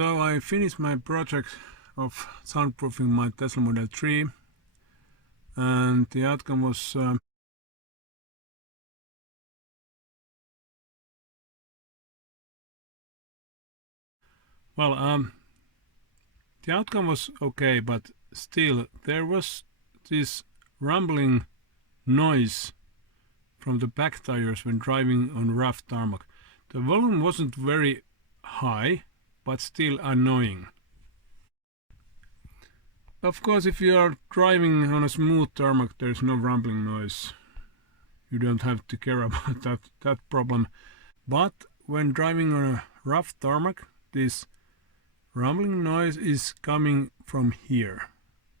So I finished my project of soundproofing my Tesla Model 3, and the outcome was the outcome was okay, but still there was this rumbling noise from the back tires when driving on rough tarmac. The volume wasn't very high, but still annoying. Of course, if you are driving on a smooth tarmac, there's no rumbling noise. You don't have to care about that problem. But when driving on a rough tarmac, this rumbling noise is coming from here,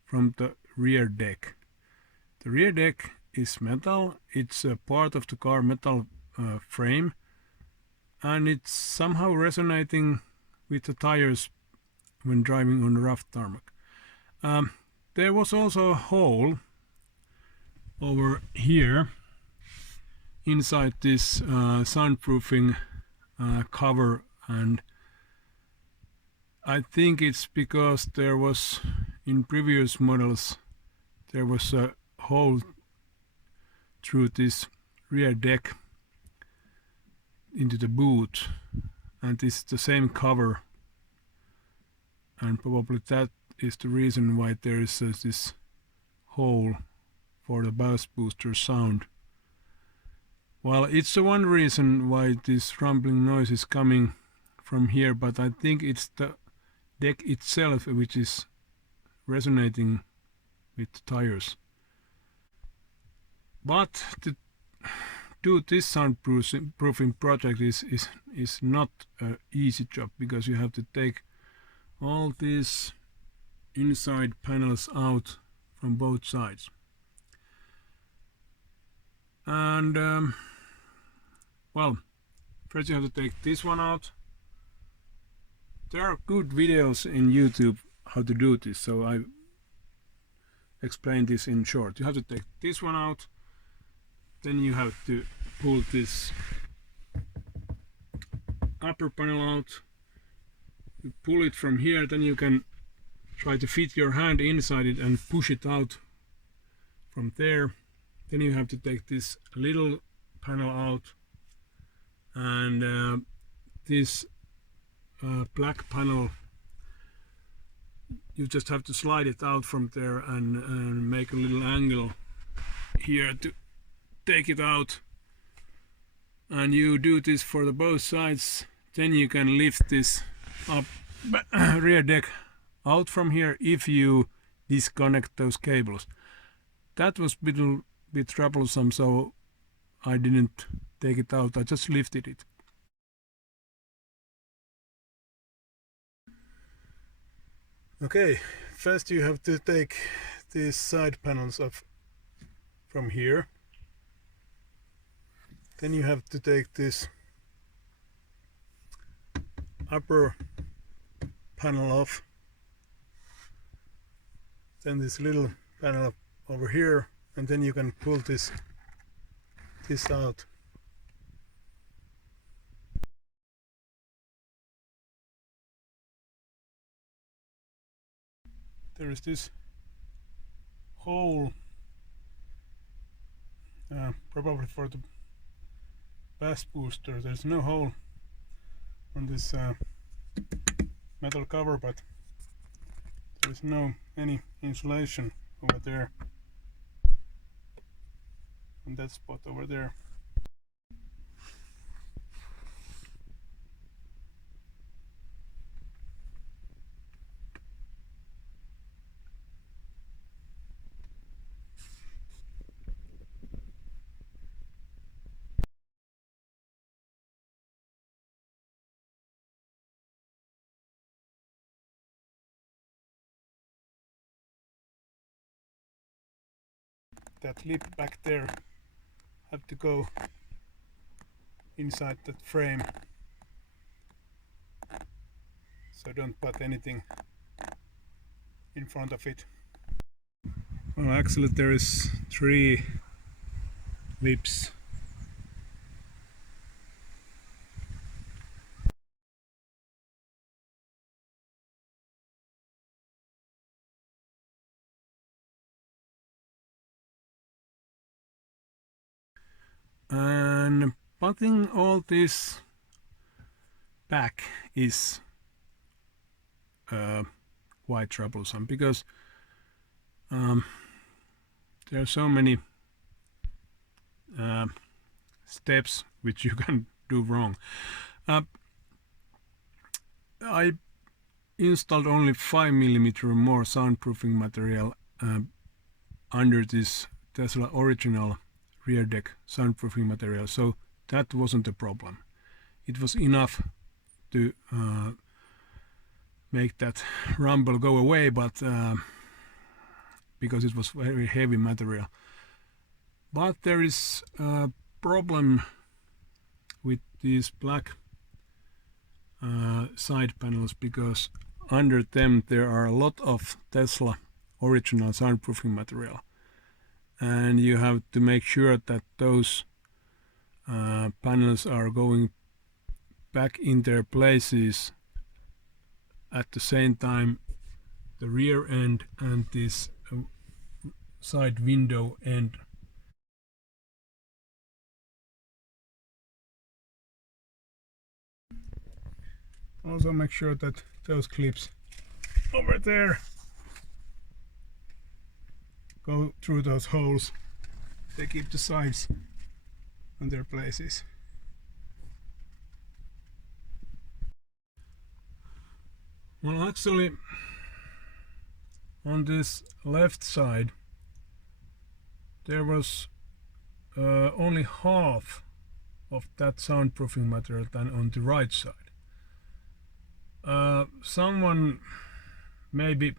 from the rear deck. The rear deck is metal, it's a part of the car metal frame, and it's somehow resonating with the tires when driving on rough tarmac. There was also a hole over here inside this soundproofing cover, and I think it's because there was, in previous models, there was a hole through this rear deck into the boot, and this is the same cover, and probably that is the reason why there is this hole for the bass booster sound. Well, it's the one reason why this rumbling noise is coming from here, but I think it's the deck itself which is resonating with the tires. But to do this soundproofing project is not an easy job, because you have to take all these inside panels out from both sides. And well, first you have to take this one out. There are good videos in YouTube how to do this, so I explain this in short. You have to take this one out, then you have to pull this upper panel out. You pull it from here, then you can try to fit your hand inside it and push it out from there. Then you have to take this little panel out, and this black panel, you just have to slide it out from there and make a little angle here to take it out. And you do this for the both sides. Then you can lift this up rear deck out from here if you disconnect those cables. That was a little bit troublesome, so I didn't take it out, I just lifted it. Okay, first you have to take these side panels off from here. Then you have to take this upper panel off. Then this little panel over here, and then you can pull this out. There is this hole, probably for the bass booster. There's no hole on this metal cover, but there is no any insulation over there, on that spot over there. That lip back there have to go inside that frame, so don't put anything in front of it. Well, actually there is 3 lips. And putting all this back is quite troublesome, because there are so many steps which you can do wrong. I installed only 5mm more soundproofing material under this Tesla original rear deck soundproofing material, so that wasn't a problem. It was enough to make that rumble go away, but because it was very heavy material. But there is a problem with these black side panels, because under them there are a lot of Tesla original soundproofing material, and you have to make sure that those panels are going back in their places at the same time. The rear end and this side window end also make sure that those clips over there go through those holes. They keep the sides on their places. Well, actually, on this left side there was only half of that soundproofing material than on the right side. Someone maybe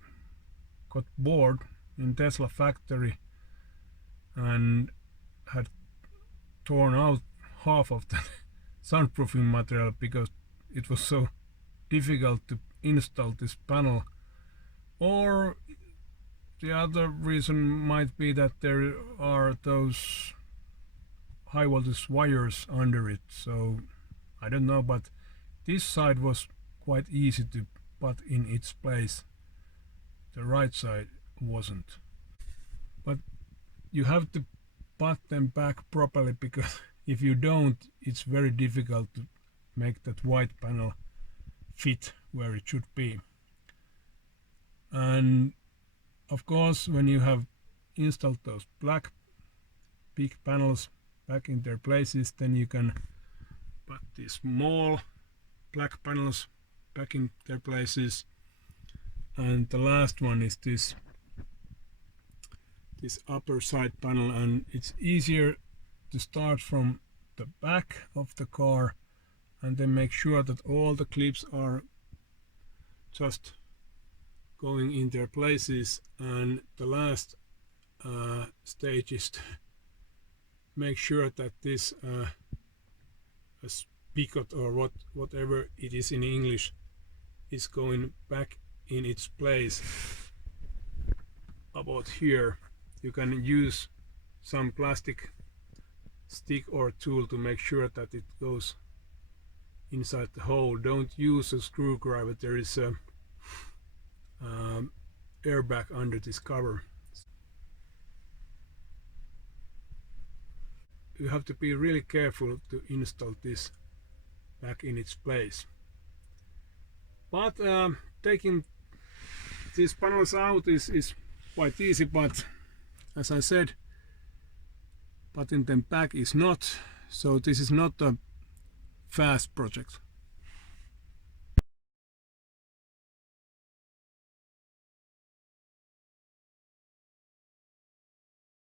got bored in Tesla factory and had torn out half of that soundproofing material because it was so difficult to install this panel. Or the other reason might be that there are those high voltage wires under it, so I don't know, but this side was quite easy to put in its place. The right side wasn't. But you have to put them back properly, because if you don't, it's very difficult to make that white panel fit where it should be. And of course, when you have installed those black big panels back in their places, then you can put these small black panels back in their places. And the last one is this upper side panel, and it's easier to start from the back of the car and then make sure that all the clips are just going in their places, and the last stage is to make sure that this spigot, or whatever it is in English, is going back in its place about here. You can use some plastic stick or tool to make sure that it goes inside the hole. Don't use a screwdriver. There is a airbag under this cover. You have to be really careful to install this back in its place. But taking these panels out is quite easy, but as I said, putting them back is not. So this is not a fast project.